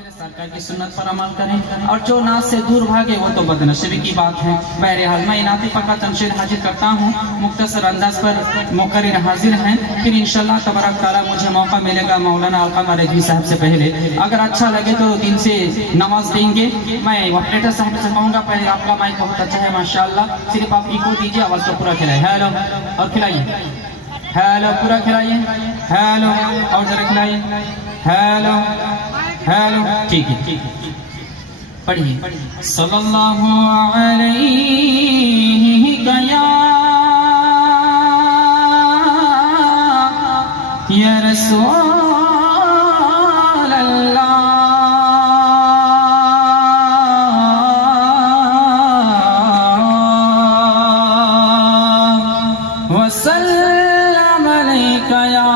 میرے سرکار کی سنت پر عمل کریں اور جو ناز سے دور بھاگے وہ تو بدنصیبی کی بات ہے۔ بہرحال میں انعاتی پکا تنشید حاضر کرتا ہوں، مختصر انداز پر مقرر حاضر ہیں، پھر انشاءاللہ تبارک تعالیٰ مجھے موقع ملے گا مولانا علقمہ رضوی صاحب سے پہلے اگر اچھا لگے تو دن سے نواز دیں گے۔ میں آپریٹر صاحب سے کہوں گا پہلے آپ کا مائک بہت اچھا ہے ماشاءاللہ، صرف آپ ایکو دیجیے، آواز کو پورا کھلائے، ہیلو اور کھلائیے، ہیلو پورا کھلائیے، ہیلو اور ذرا کھلائیے، ہیلو ہیلو، ٹھیک ہے پڑھیے۔ صلی اللہ علیہ یا رسول اللہ وسلم علیک یا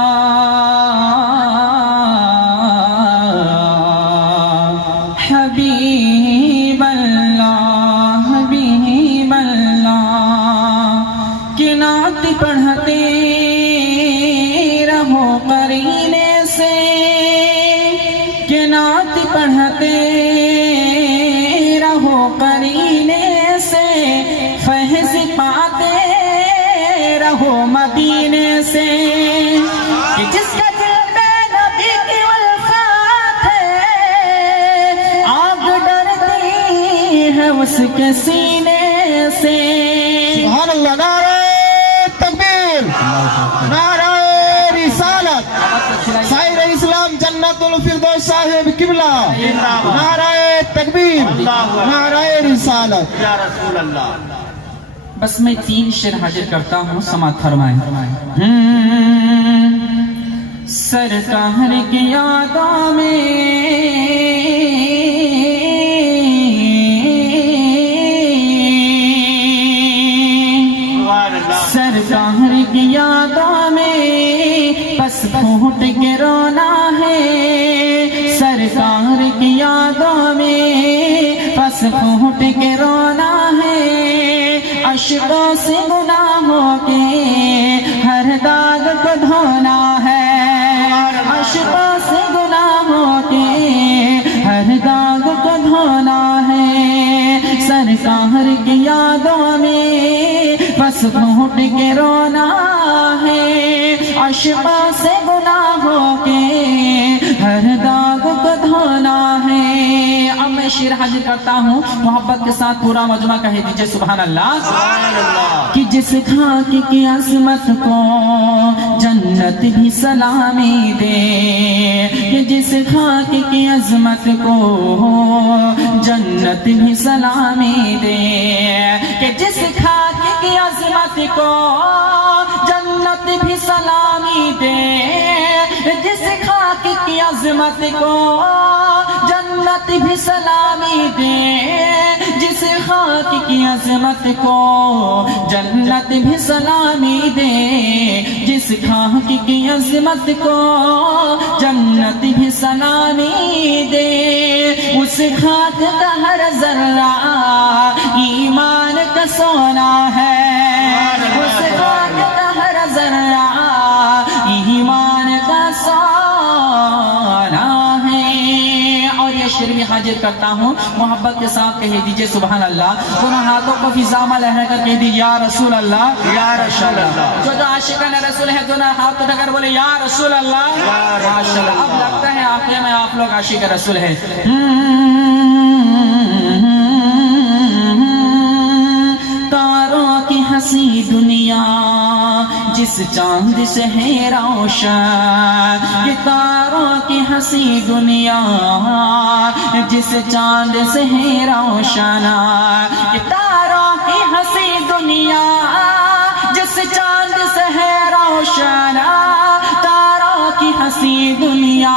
حبیب اللہ، حبیب اللہ کی نعت پڑھتے رہو قرینے سے، کی نعت پڑھتے رہو قرینے سے، فیض پاتے رہو مدینے سے، کہ جس کا دل میں نبی کی الفات ہے آگ ڈرتی ہے اس کے سینے سے۔ سبحان اللہ، نعرہ تکبیر، نعرہ رسالت، سائر اسلام جنت الفردوس صاحب قبلہ، نعرہ تکبیر، نعرہ رسالت یا رسول اللہ۔ بس میں 3 شعر حاضر کرتا ہوں، سماعت فرمائیں۔ سرکار کی یادوں میں سرکار کی یادوں میں بس پھوٹ کے رونا ہے، سرکار کی یادوں میں بس پھوٹ کے رونا ہے، عشقوں سے گناہوں کے ہر داغ کو دھونا ہے، عشقوں سے گناہوں کے ہر داغ کو دھونا ہے، سرکار کی یادوں میں بس گھونٹ کے رونا ہے، عشقوں سے گناہوں کے ہر داغ کو دھونا ہے۔ اب میں شعر حاضر کرتا ہوں، محبت کے ساتھ پورا مجمع کہہ دیجئے سبحان اللہ۔ کہ جس خاک کی عظمت کو جنت بھی سلامی دے، کہ جس خاک کی عظمت کو جنت بھی سلامی دے، کہ جس خاک کی عظمت کو جنت بھی سلامی دے، جس خاک کی عظمت کو جنت بھی سلامی دے، جس خاک کی عظمت کو جنت بھی سلامی دے، جس خاک کی عظمت کو جنت بھی سلامی دے، اس خاک کا ہر ذرہ ایمان کا سونا ہے، اس خاک کا ہر ذرہ ایمان کا سونا ہے۔ اور یہ شعر بھی حاضر کرتا ہوں، محبت کے ساتھ کہہ دیجئے سبحان اللہ، دونوں ہاتھوں کو فضا میں لہرا کر کہہ دیجئے یا رسول اللہ، یا رسول اللہ۔ جو عاشقان رسول ہے دونوں ہاتھ اٹھا کر بولے یا رسول اللہ، ماشاءاللہ۔ اب لگتا ہے آخر میں آپ لوگ عاشق رسول ہیں۔ تاروں کی ہنسی دنیا جس چاند سے ہے روشن، یہ تاروں کی ہنسی دنیا جس چاند سے ہے روشن، یہ تاروں کی ہنسی دنیا جس چاند سے ہے روشن، تاروں کی ہنسی دنیا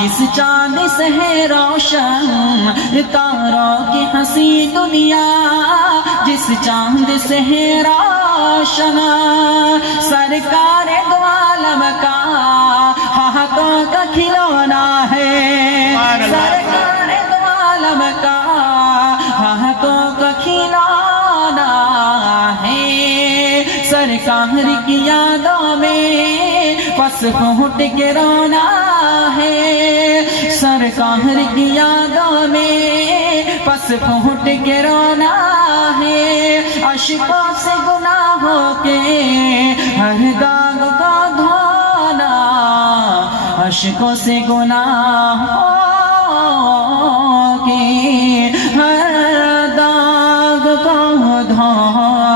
جس چاند سے ہے روشن، تاروں کی ہنسی دنیا جس چاند سے ہے روشن، سرکار دو عالم کا ہاتھوں کا کھلونا ہے، سرکار دو عالم کا ہاتھوں کا کھلونا ہے، سرکار کی یادوں میں بس پھوٹ کے رونا ہے سرکار کی یادوں میں بس پھوٹ کے رونا ہے اشکوں سے گناہوں کے ہر داغ کو دھونا اشکوں سے گناہوں کے ہر داغ کو دھونا